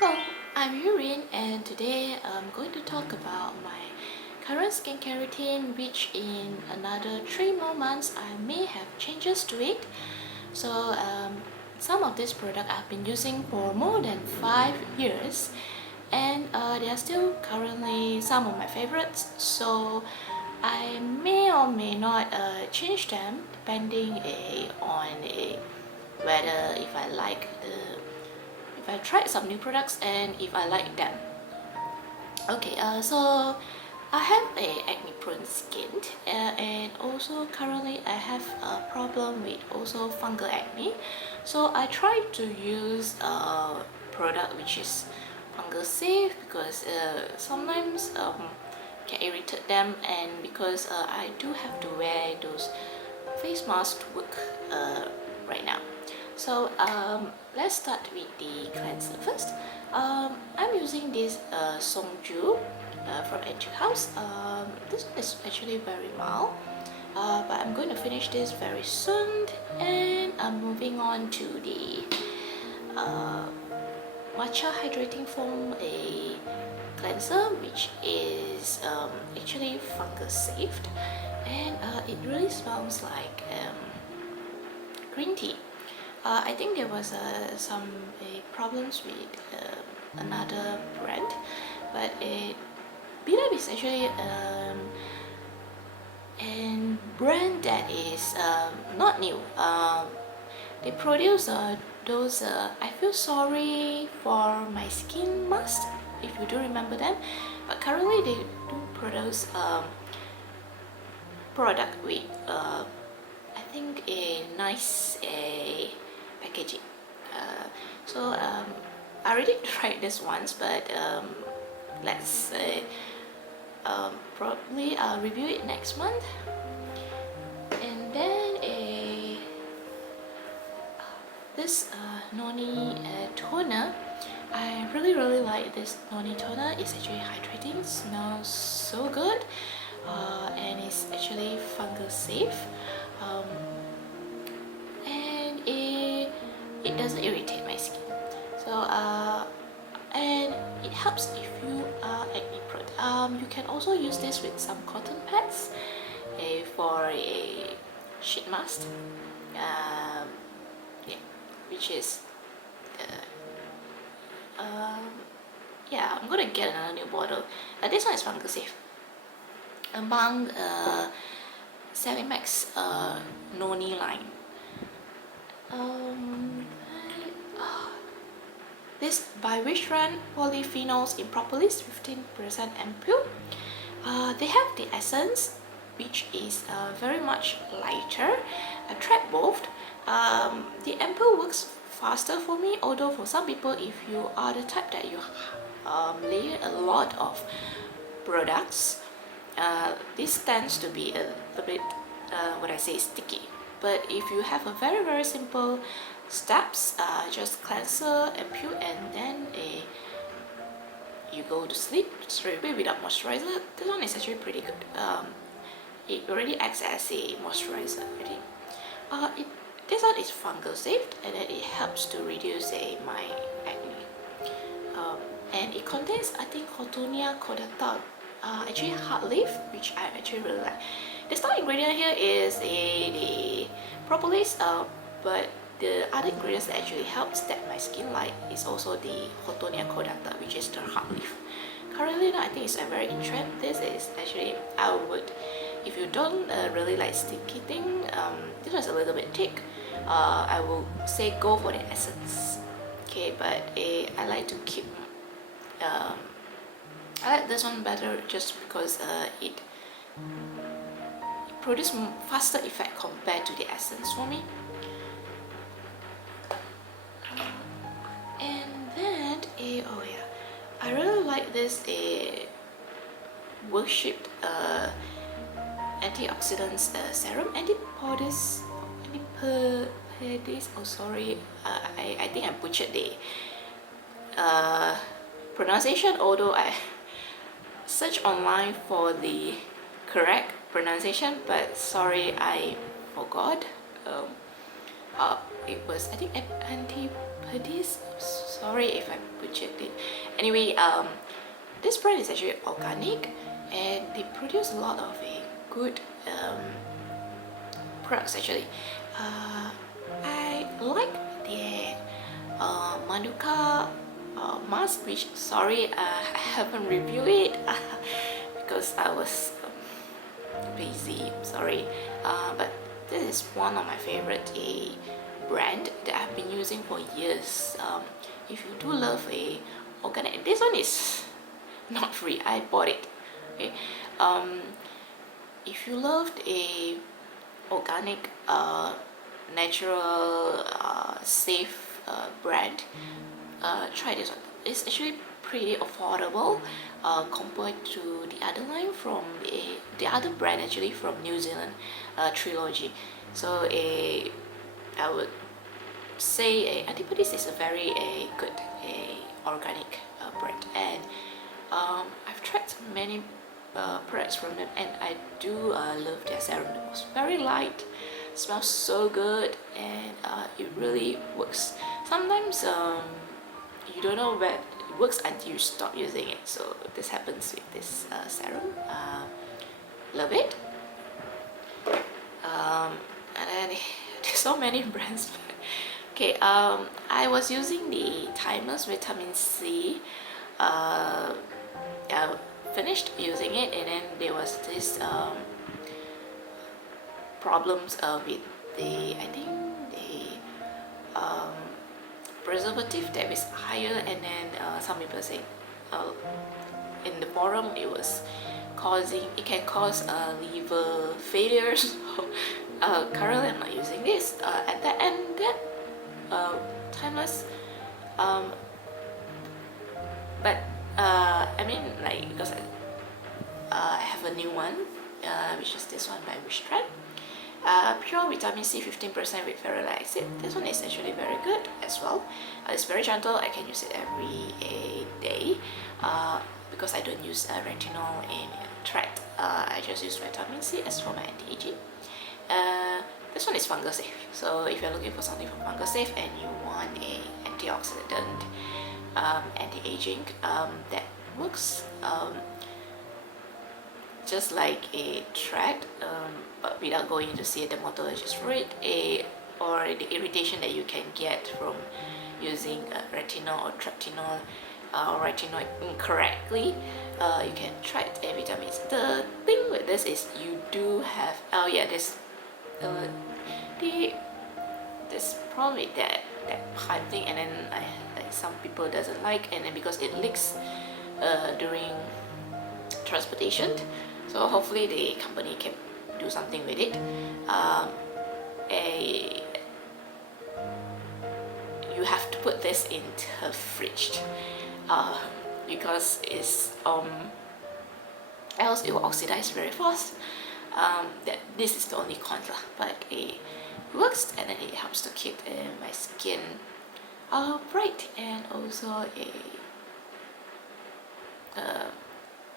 Hello, I'm Yurin and today I'm going to talk about my current skincare routine, which in another 3 more months I may have changes to it. So some of this product I've been using for more than 5 years, and they are still currently some of my favorites, so I may or may not change them depending on whether if I tried some new products and if I like them. Okay, so I have a acne prone skin, and also currently I have a problem with also fungal acne. So I try to use a product which is fungal safe, because sometimes can irritate them, and because I do have to wear those face masks to work right now. So let's start with the cleanser first. I'm using this Songju from Etude House. This one is actually very mild, but I'm going to finish this very soon, and I'm moving on to the uh, Matcha Hydrating Foam, a cleanser which is actually fungus safe, and it really smells like green tea. I think there was some problems with another brand, but BLab is actually a brand that is not new. They produce those I feel sorry for my skin mask, if you do remember them, but currently they do produce product with I think a nice packaging. I already tried this once, but let's probably I'll review it next month. And then this Noni toner. I really like this Noni toner. It's actually hydrating, smells so good, and it's actually fungal safe. Um, and it doesn't irritate my skin. So and it helps if you are acne prone. You can also use this with some cotton pads for a sheet mask. Yeah, which is yeah, I'm gonna get another new bottle. This one is fungal safe. Among Salimax Noni line. Um, this by Wishran polyphenols in propolis, 15% ampoule. They have the essence, which is very much lighter. I tried both. The ampoule works faster for me, although for some people, if you are the type that you layer a lot of products, this tends to be a little bit what I say, sticky. But if you have a very simple steps, just cleanser, ampoule, and then you go to sleep straight away without moisturizer, this one is actually pretty good. It already acts as a moisturizer already. This one is fungal safe, and then it helps to reduce my acne. And it contains, I think, Cotonia cordata, actually hard leaf, which I actually really like. The star ingredient here is the propolis, but the other ingredients that actually helps that my skin light is also the Cotonia cordata, which is the hard leaf. Currently, I think it's a very in trend. This is actually, I would, if you don't really like sticky thing, this one's a little bit thick. I will say go for the essence. Okay, but I like to keep. I like this one better just because it produces faster effect compared to the essence for me. And then oh yeah, I really like this worship antioxidants serum, antipodis, oh sorry, I think I butchered the pronunciation, although I searched online for the correct pronunciation, but sorry, I forgot. It was, I think, Antipodes. Sorry if I butchered it. Anyway, this brand is actually organic, and they produce a lot of good products actually. I like the Manuka mask, which sorry I haven't reviewed it because I was busy. Sorry, but this is one of my favorite brand that I've been using for years. If you do love a organic, this one is not free. I bought it. Okay. If you loved a organic, natural, safe brand, try this one. It's actually pretty affordable compared to the other line from the other brand actually from New Zealand, Trilogy. So I would say Antipodes is a very good organic brand, and I've tried many products from them, and I do love their serum. It was very light, smells so good, and it really works. Sometimes you don't know that it works until you stop using it. So this happens with this serum. Love it. And then there's so many brands. Okay, I was using the Timeless Vitamin C. I finished using it, and then there was this problems with the, I think, the preservative that is higher, and then some people say in the forum it was it can cause liver failure. So currently I'm not using this at the end. That Timeless, but I mean, like, because I have a new one, which is this one by Wishtrend. Pure Vitamin C 15% with ferulic acid. This one is actually very good as well. It's very gentle. I can use it every day because I don't use retinol and Tract. I just use Vitamin C as for my anti-aging. This one is fungus safe. So if you're looking for something for fungus safe and you want a antioxidant, anti-aging that works just like a Tract, but without going to see a dermatologist for it, or the irritation that you can get from using retinol or tretinoin or retinoid incorrectly, you can try a vitamin C. The thing with this is you do have, oh yeah, this problem with that pipe thing, and then like some people doesn't like, and then because it leaks during transportation. So hopefully the company can do something with it. You have to put this in the fridge because it's else it will oxidize very fast. That this is the only con lah, but it works, and then it helps to keep my skin bright, and also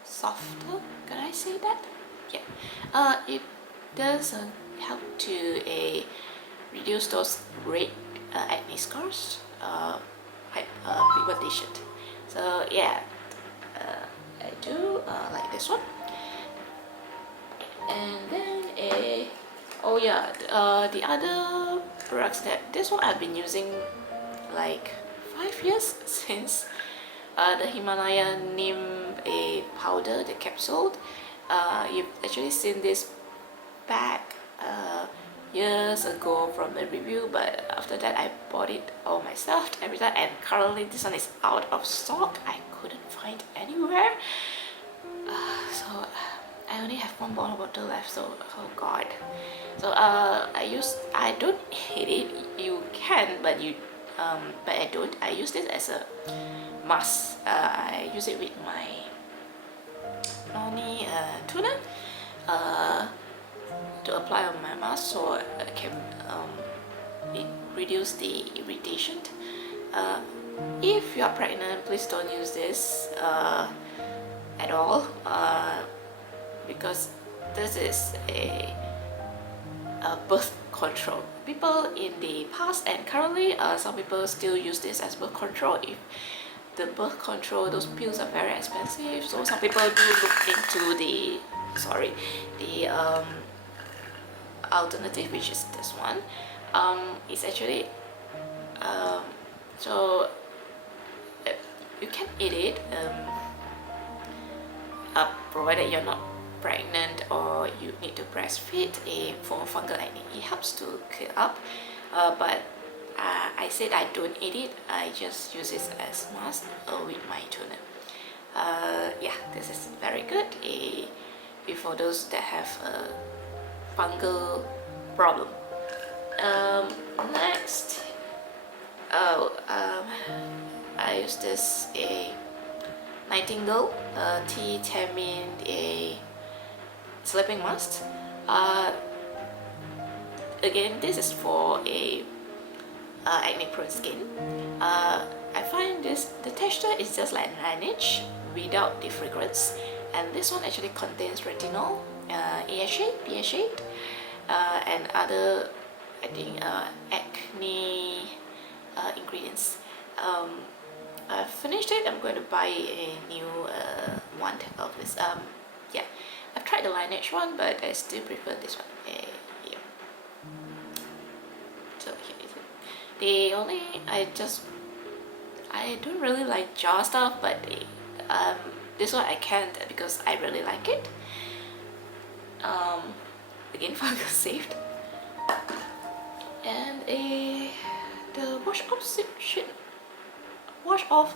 softer. Can I say that? Yeah. It does help to reduce those red acne scars, pigmentation. So yeah, I do like this one. And then oh yeah, the other products, that this one I've been using like 5 years since the Himalaya Neem powder, the capsule. You've actually seen this back years ago from the review, but after that I bought it all myself every time, and currently this one is out of stock. I couldn't find anywhere, so I only have one bottle left. So oh god. So I don't hate it. You can, but but I don't. I use this as a mask. I use it with my noni tuna to apply on my mask, so I can reduce the irritation. If you are pregnant, please don't use this at all, because this is a birth control. People in the past and currently, some people still use this as birth control. If the birth control, those pills are very expensive, so some people do look into the alternative, which is this one. It's actually so you can eat it, provided you're not pregnant or you need to breastfeed. For fungal acne, it helps to clear up, but I said I don't eat it. I just use it as mask with my toner. Yeah, this is very good for those that have a fungal problem. Next, I use this Nightingale T-Tamin sleeping mask. Again, this is for acne prone skin. I find the texture is just like Laneige without the fragrance, and this one actually contains retinol, AHA, and other, I think, acne ingredients. I finished it. I'm going to buy a new one of this. Yeah, I've tried the Laneige one, but I still prefer this one. Yeah. So here is it. I don't really like jar stuff, but this one I can't because I really like it. Again, fungus saved. And the wash off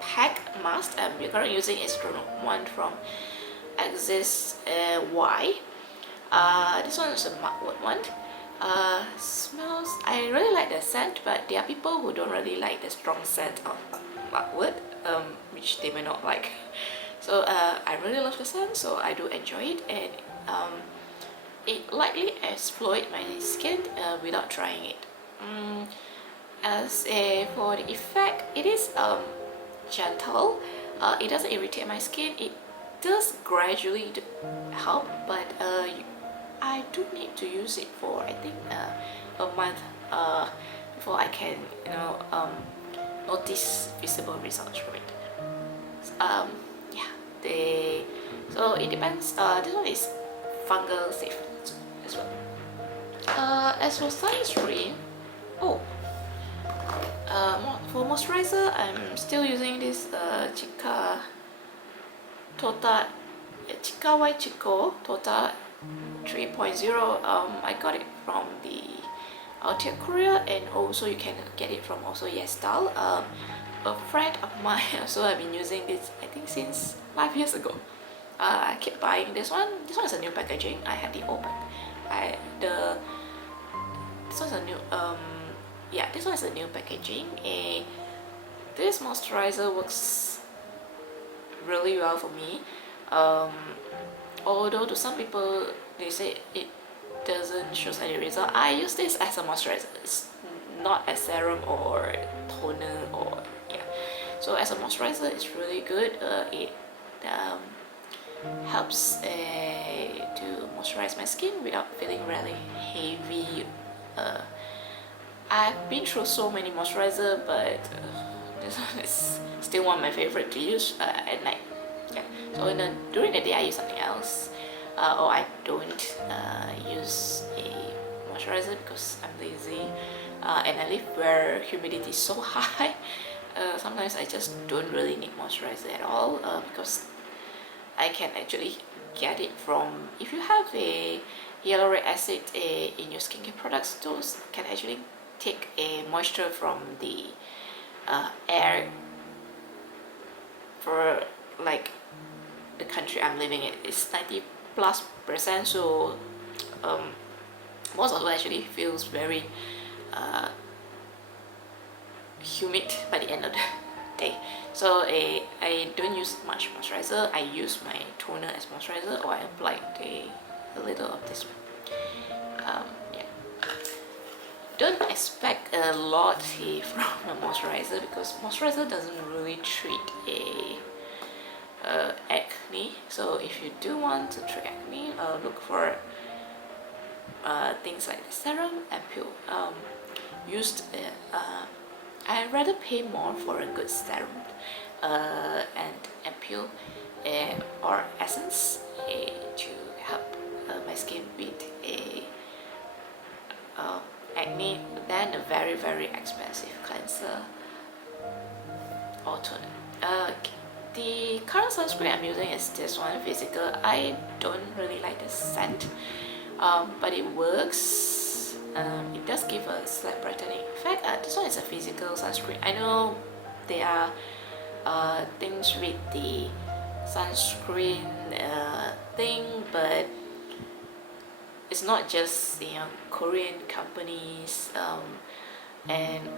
pack mask we're currently using is one from Axis Y. This one is a mugwort one. Smells, I really like the scent, but there are people who don't really like the strong scent of mugwort, which they may not like. So I really love the scent, so I do enjoy it, and it lightly exfoliates my skin without drying it. For the effect, it is gentle. It doesn't irritate my skin. It does gradually help, but I do need to use it for, I think, a month before I can, notice visible results from it. Yeah, so it depends. This one is fungal safe as well. As for sunscreen, for moisturizer, I'm still using this Chica White Chico Tota 3.0. I got it from the Altea Korea, and also you can get it from also YesStyle. A friend of mine also have been using this, I think, since 5 years ago. I keep buying this one. This one is a new packaging. I had it open. This one's a new this one is a new packaging. This moisturizer works really well for me. Although to some people they say it doesn't show any result, I use this as a moisturizer. It's not a serum or toner or So as a moisturizer, it's really good. It helps to moisturize my skin without feeling really heavy. I've been through so many moisturizer, but this one is still one of my favorite to use at night. Yeah. So during the day I use something else, or I don't use a moisturizer because I'm lazy, and I live where humidity is so high. Sometimes I just don't really need moisturizer at all, because I can actually get it from, if you have a hyaluronic acid in your skincare products, those can actually take a moisture from the air. For like the country I'm living in, it's 90+%, so most of it actually feels very humid by the end of the day. So I don't use much moisturizer. I use my toner as moisturizer, or I apply a little of this one. Don't expect a lot from a moisturizer, because moisturizer doesn't really treat acne. So if you do want to treat acne, look for things like serum, ampoule. Used I rather pay more for a good serum and ampoule or essence to help my skin with a acne than a very expensive cleanser or toner. The current sunscreen I'm using is this one, Physical. I don't really like the scent, but it works. It does give a slight brightening effect. This one is a Physical sunscreen. I know there are things with the sunscreen thing, but it's not just Korean companies, and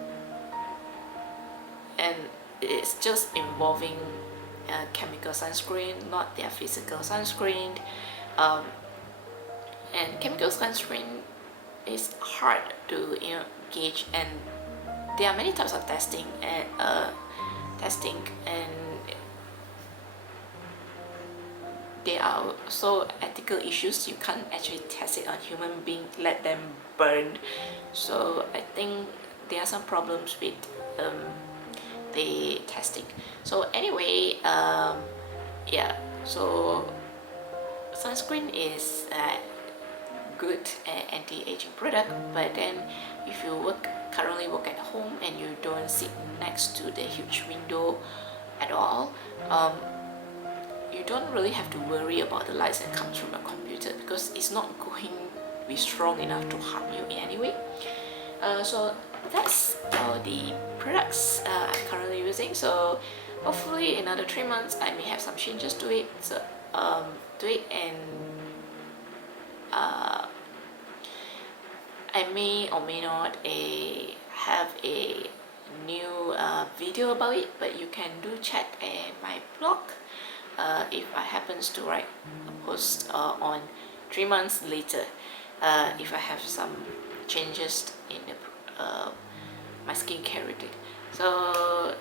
it's just involving chemical sunscreen, not their physical sunscreen. um, and chemical sunscreen is hard to gauge, and there are many types of testing and there are also ethical issues. You can't actually test it on human being, let them burn. So I think there are some problems with the testing. So anyway, yeah, so sunscreen is a good anti-aging product, but then if you currently work at home and you don't sit next to the huge window at all, you don't really have to worry about the lights that comes from your computer, because it's not going to be strong enough to harm you in any way. So that's all the products I'm currently using. So hopefully in another 3 months I may have some changes to it. So and I may or may not have a new video about it, but you can do check my blog if I happens to write a post on 3 months later, if I have some changes in my skincare routine. So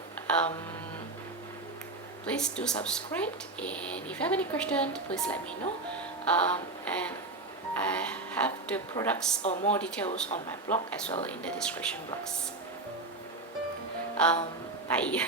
please do subscribe, and if you have any questions, please let me know. And I have the products or more details on my blog as well in the description box. Bye.